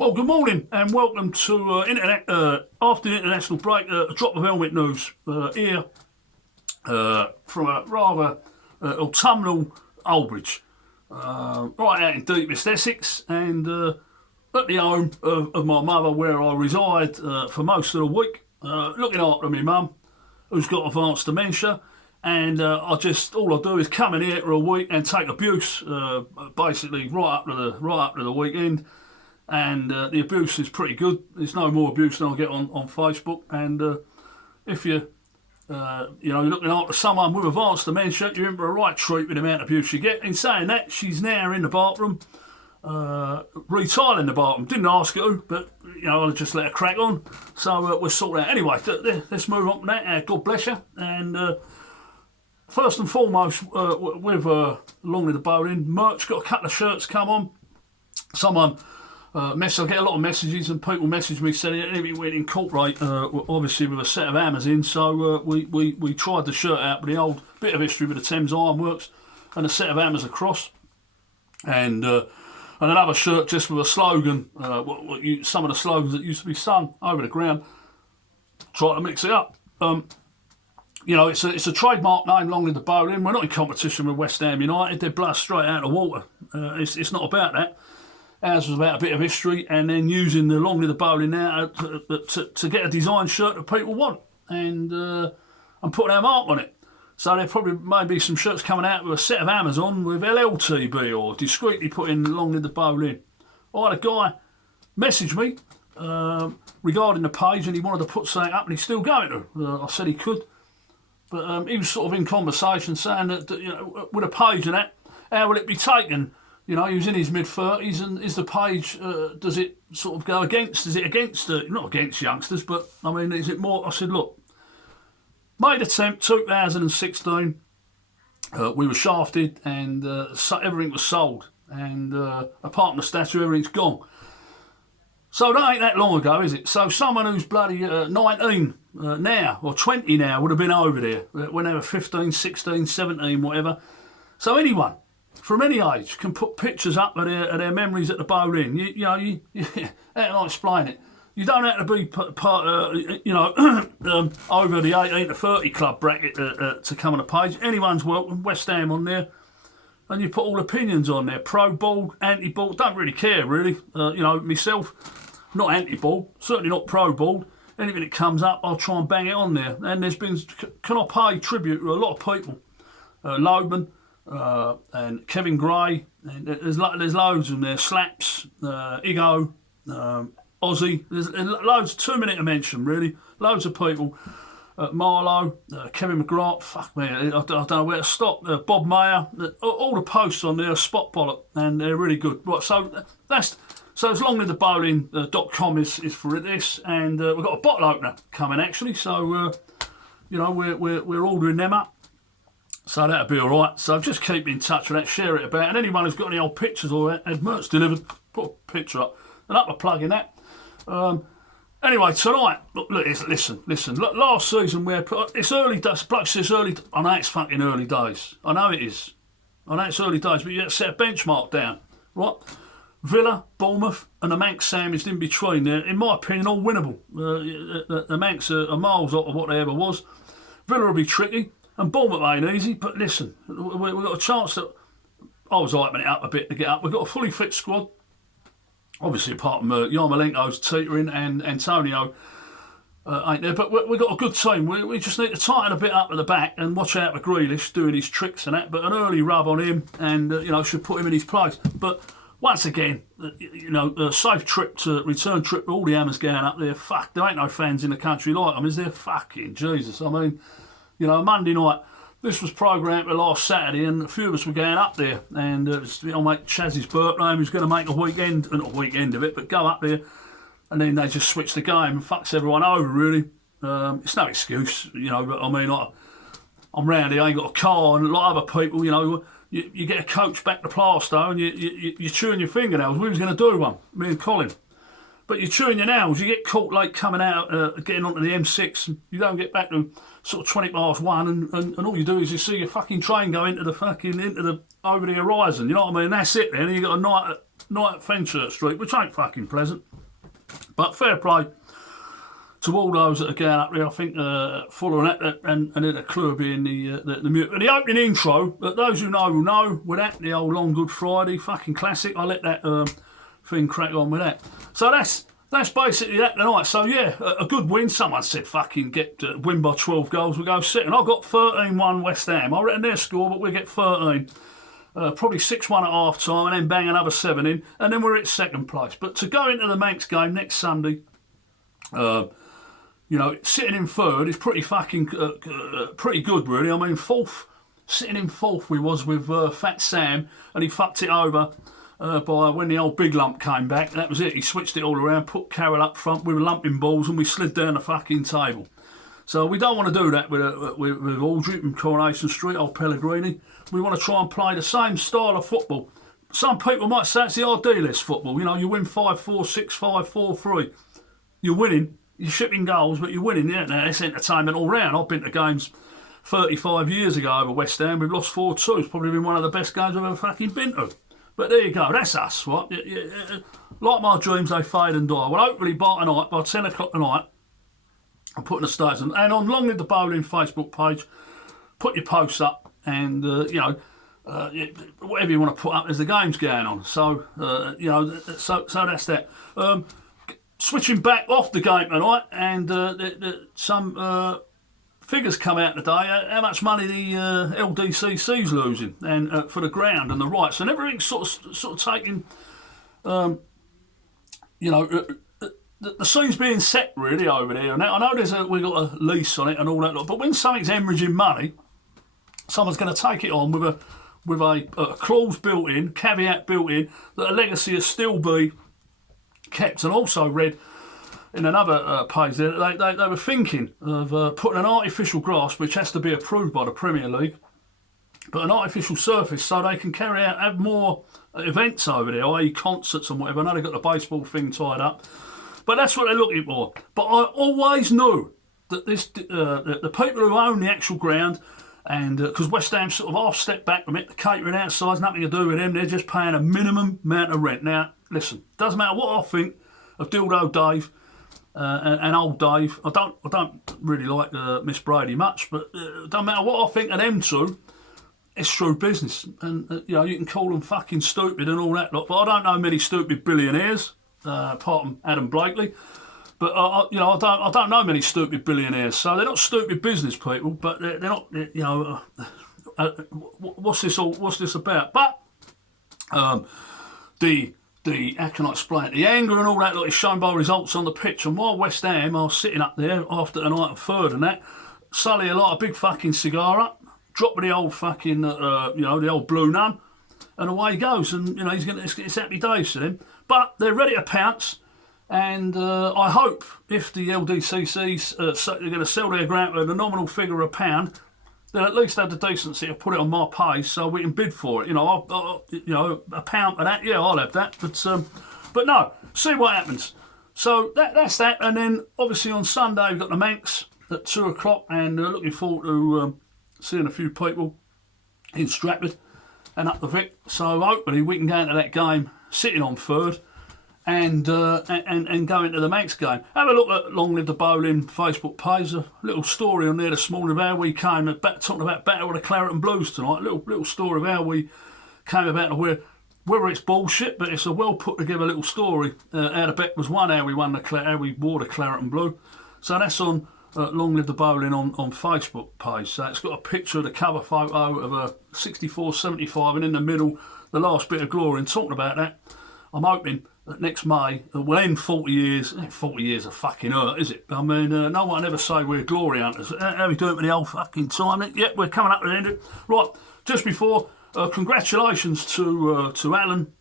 Well, good morning and welcome to after the international break, a drop of helmet news here from a rather autumnal Aldbridge, right out in deepest Essex, and at the home of my mother where I reside for most of the week, looking after my mum who's got advanced dementia. And all I do is come in here for a week and take abuse, basically right up to the weekend. And the abuse is pretty good. There's no more abuse than I get on Facebook. And if you're looking after someone with advanced dementia, you're in for a right treat with the amount of abuse you get. In saying that, she's now in the bathroom, retiling the bathroom. Didn't ask her to, but I'll just let her crack on. So we'll sort that. Anyway, let's move on from that. God bless you. And first and foremost, with Long Live the Bowling merch, got a couple of shirts come on. Someone. I get a lot of messages and people message me saying anything we'd incorporate, obviously with a set of hammers in. So we tried the shirt out with the old bit of history with the Thames Ironworks and a set of hammers across, and another shirt just with a slogan, some of the slogans that used to be sung over the ground. Try to mix it up. It's a trademark name, Long Live the Bowling. We're not in competition with West Ham United. They're blood straight out of the water. It's not about that. Ours was about a bit of history and then using the Long Live the Bowling now to get a design shirt that people want and putting our mark on it. So there probably may be some shirts coming out with a set of hammers on with LLTB or discreetly putting Long Live the Bowling. I had a guy message me regarding the page and he wanted to put something up and he's still going to. I said he could. But he was sort of in conversation saying that with a page and that, how will it be taken? He was in his mid-30s, and is the page, does it sort of go against, is it against, not against youngsters, but, I mean, is it more, I said, look, made attempt, 2016, we were shafted, and everything was sold, and apart from the statue, everything's gone. So that ain't that long ago, is it? So someone who's bloody 19 now, or 20 now, would have been over there, when they were 15, 16, 17, whatever. So anyone from any age can put pictures up of their memories at the Bowling. How can I explain it? You don't have to be over the 18 to 30 club bracket to come on the page. Anyone's welcome. West Ham on there, and you put all opinions on there. Pro ball, anti ball. Don't really care really. Myself, not anti ball, certainly not pro ball. Anything that comes up, I'll try and bang it on there. And there's been, can I pay tribute to a lot of people? Loadman. And Kevin Gray, and there's loads of them there. Slaps, Igo, Aussie. There's loads, too many to mention, really. Loads of people. Marlowe, Kevin McGrath. Fuck me, I don't know where to stop. Bob Mayer. All the posts on there are spot bollock, and they're really good. Right, so as longlivethebowling.com is for this, and we've got a bottle opener coming actually. So we're ordering them up. So that'll be all right. So just keep in touch with that, share it about. And anyone who's got any old pictures or had merch delivered, put a picture up and up a plug in that. Anyway, tonight, listen. Look, last season it's early days. Bloke says early. I know it's fucking early days. I know it is. I know it's early days, but you have to set a benchmark down, right? Villa, Bournemouth, and the Manx sandwiched in between. They're, in my opinion, all winnable. The Manx are miles off of what they ever was. Villa will be tricky. And Bournemouth ain't easy, but listen, we've got a chance that I was hyping it up a bit to get up. We've got a fully fit squad, obviously apart from Yarmolenko's teetering and Antonio ain't there, but we've got a good team. We just need to tighten a bit up at the back and watch out for Grealish doing his tricks and that, but an early rub on him and, should put him in his place. But once again, a safe return trip with all the hammers going up there. Fuck, there ain't no fans in the country like them, is there? Fucking Jesus, I mean... Monday night, this was programmed for last Saturday, and a few of us were going up there. And it was mate Chaz's birthday, and he was going to make not a weekend of it, but go up there. And then they just switched the game and fucks everyone over, really. It's no excuse, but I mean, I'm round here, I ain't got a car, and a lot of other people, you get a coach back to Plaistow, and you're chewing your fingernails. We was going to do one, me and Colin. But you're chewing your nails, you get caught late coming out, getting onto the M6, and you don't get back to sort of 1:20, and all you do is you see your fucking train go into the over the horizon, you know what I mean? That's it then, and you got a night night at Fenchurch Street, which ain't fucking pleasant. But fair play to all those that are going up there. I think Fuller and then a clue being the mute. The opening intro, those who know will know, with that, the old Long Good Friday, fucking classic. I let that thing crack on with that. So that's basically that tonight. So yeah, a good win. Someone said fucking win by 12 goals, we go second. I got 13-1 West Ham. I reckon their score, but we get 13. Probably 6-1 at half time and then bang another 7 in, and then we're at second place. But to go into the Manx game next Sunday, sitting in third is pretty fucking pretty good, really. I mean, sitting in fourth we was with Fat Sam, and he fucked it over by when the old Big Lump came back. That was it. He switched it all around, put Carroll up front. We were lumping balls, and we slid down the fucking table. So we don't want to do that with Aldrich and Coronation Street, old Pellegrini. We want to try and play the same style of football. Some people might say it's the RD list football. You know, you win 5-4, 6-5, 4-3. You're winning. You're shipping goals, but you're winning. Yeah, now it's entertainment all round. I've been to games 35 years ago over West Ham. We've lost 4-2. It's probably been one of the best games I've ever fucking been to. But there you go. That's us, right? Like my dreams, they fade and die. Well, hopefully by 10 o'clock tonight, I'm putting the status on. And on Long Live the Bowling Facebook page, put your posts up and, whatever you want to put up as the game's going on. So, so that's that. Switching back off the game tonight, and some figures come out today. How much money the LDCC's losing, and for the ground and the rights, and everything's sort of taking, the scene's being set really over there. Now I know we've got a lease on it and all that, but when something's hemorrhaging money, someone's going to take it on with a clause built in, caveat built in, that a legacy will still be kept. And also read in another page there that they were thinking of putting an artificial grass, which has to be approved by the Premier League, but an artificial surface so they can have more events over there, i.e. concerts and whatever. I know they've got the baseball thing tied up, but that's what they're looking for. But I always knew that the people who own the actual ground, and because West Ham sort of half stepped back from it, the catering outside's nothing to do with them. They're just paying a minimum amount of rent. Now, listen, doesn't matter what I think of Dildo Dave and old Dave. I don't really like Miss Brady much, but it doesn't matter what I think of them two. It's true business, and you can call them fucking stupid and all that lot. But I don't know many stupid billionaires, apart from Adam Blakely. But I don't know many stupid billionaires. So they're not stupid business people, but they're not. What's this about? But the how can I explain it? The anger and all that lot is shown by results on the pitch. And while West Ham are sitting up there after the night of third and that, Sully light a big fucking cigar up, drop the old fucking the old Blue Nun, and away he goes. And it's happy days to them. But they're ready to pounce. And I hope if the LDCC's are going to sell their ground at a nominal figure of £1, they'll at least have the decency to put it on my page so we can bid for it. A pound for that, yeah, I'll have that. But no, see what happens. So that's that. And then obviously on Sunday we've got the Manx at 2 o'clock, and looking forward to seeing a few people in Stratford and up the Vic. So hopefully we can go into that game sitting on third. And go into the Manx game. Have a look at Long Live the Bowling Facebook page. A little story on there this morning of how we came about talking about Battle of the Claret and Blues tonight. Little story of how we came about whether it's bullshit, but it's a well put together little story. How the bet was won, how we won how we wore the Claret and Blue. So that's on Long Live the Bowling on Facebook page. So it's got a picture of the cover photo of a 64-75, and in the middle the last bit of glory. And talking about that, I'm hoping that next May we'll end 40 years. 40 years of fucking hurt, is it? I mean, no one ever say we're glory hunters. How we do it with the old fucking time? Yep, we're coming up to the end of it. Right, just before, congratulations to Alan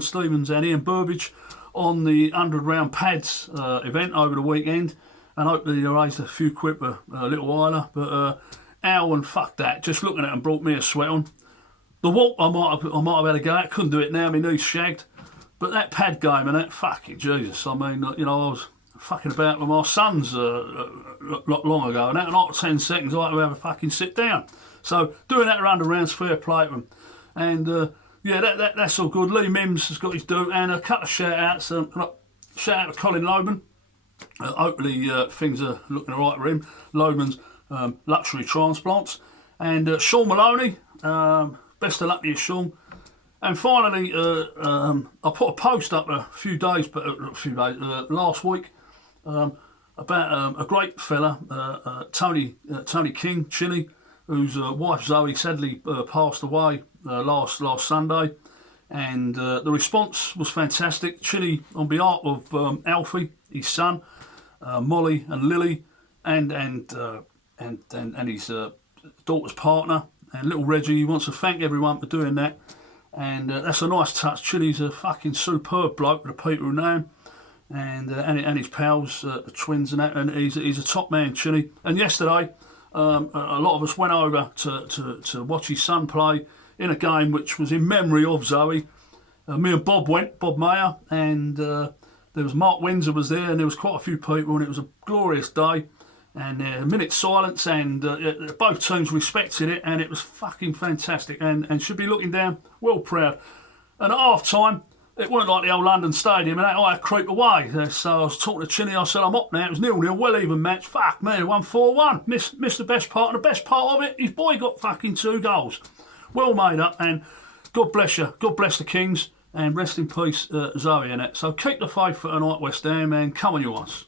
Stevens and Ian Burbage on the 100 round pads event over the weekend, and hopefully they raised a few quid for little while. But Al, and fuck that, just looking at them brought me a sweat on. The walk I might have had a go at, couldn't do it now, my knee's shagged. But that pad game and that, fucking Jesus, I mean, I was fucking about with my sons long ago, and that, not 10 seconds, I had to have a fucking sit down. So doing that around the rounds, fair play to them. And, yeah, that's all good. Lee Mims has got his due, and a couple of shout-outs. Shout out to Colin Loman. Hopefully things are looking all right for him. Loman's luxury transplants. And Sean Maloney, best of luck to you, Sean. And finally, I put a post up last week about a great fella, Tony King, Chile, whose wife Zoe sadly passed away last Sunday. And the response was fantastic. Chile, on behalf of Alfie, his son, Molly and Lily, and his daughter's partner, and little Reggie, he wants to thank everyone for doing that. And that's a nice touch. Chile's a fucking superb bloke with a Peter name, and his pals, the twins and that. And he's a top man, Chile. And yesterday, a lot of us went over to watch his son play in a game which was in memory of Zoe. Me and Bob went, Bob Mayer, and there was Mark Windsor was there, and there was quite a few people, and it was a glorious day. And a minute's silence, and both teams respected it, and it was fucking fantastic, and should be looking down well proud. And at half time, it weren't like the old London Stadium, and I creep away. So I was talking to Chinny, I said, I'm up now. It was 0-0, well even match. Fuck me, 1-4-1. Missed the best part, and the best part of it, his boy got fucking 2 goals. Well made up, and God bless you. God bless the Kings, and rest in peace, Zoe and that. So keep the faith for tonight, West Ham, and come on you once.